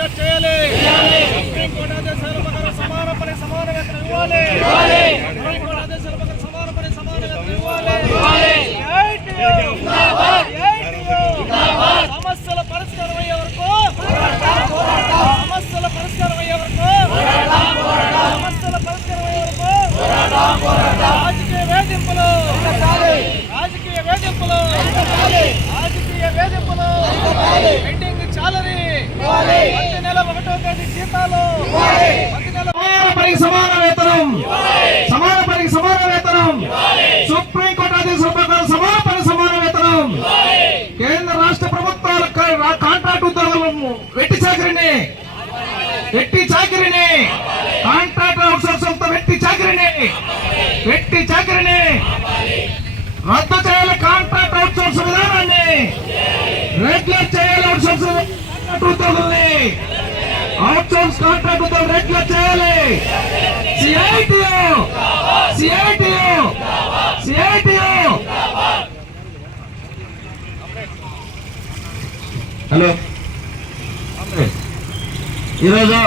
Regulate చేయాలి. Supreme court ఆదేశాల ప్రకారం సమాన పని సమాన వేతనం ఇవ్వాలి. సుప్రీం కోర్టు ఆదేశాల ప్రకారం సమాన పని సమాన వేతనం ఇవ్వాలి. సమస్యల పరిష్కారం అయ్యే వరకు సమస్యల పరిష్కారం అయ్యే వరకు సమస్యల పరిష్కారం అయ్యే వరకు రాజకీయ వేధింపులు రాజకీయ వేధింపులు రాజకీయ వేధింపులు పెండింగ్ చాలని ప్రతి నెల 1వ తేదీ జీతాలు ప్రతి నెల సమాన వేతనం సమాన పనికి సమాన వేతనం సుప్రీం కోర్టు ఆదేశాల ప్రకారం సమాన పని సమాన వేతనం కేంద్ర రాష్ట్ర ప్రభుత్వాల కాంట్రాక్ట్ ఉద్యోగులను వెట్టి చాకిరిని కాంట్రాక్ట్ అవుట్సోర్సింగ్ వెట్టి చాకిరిని రద్దు చేయాలి. కాంట్రాక్ట్ అవుట్సోర్స్ విధానాన్ని రెగ్యులర్ చేయాలి. అవుట్సోర్సింగ్ ఉద్యోగుల్ని అవుట్సోర్స్ కాంట్రాక్ట్ ఉద్యోగులు రెగ్యులర్ చేయాలి. సిఐటియు హలో ఈరోజు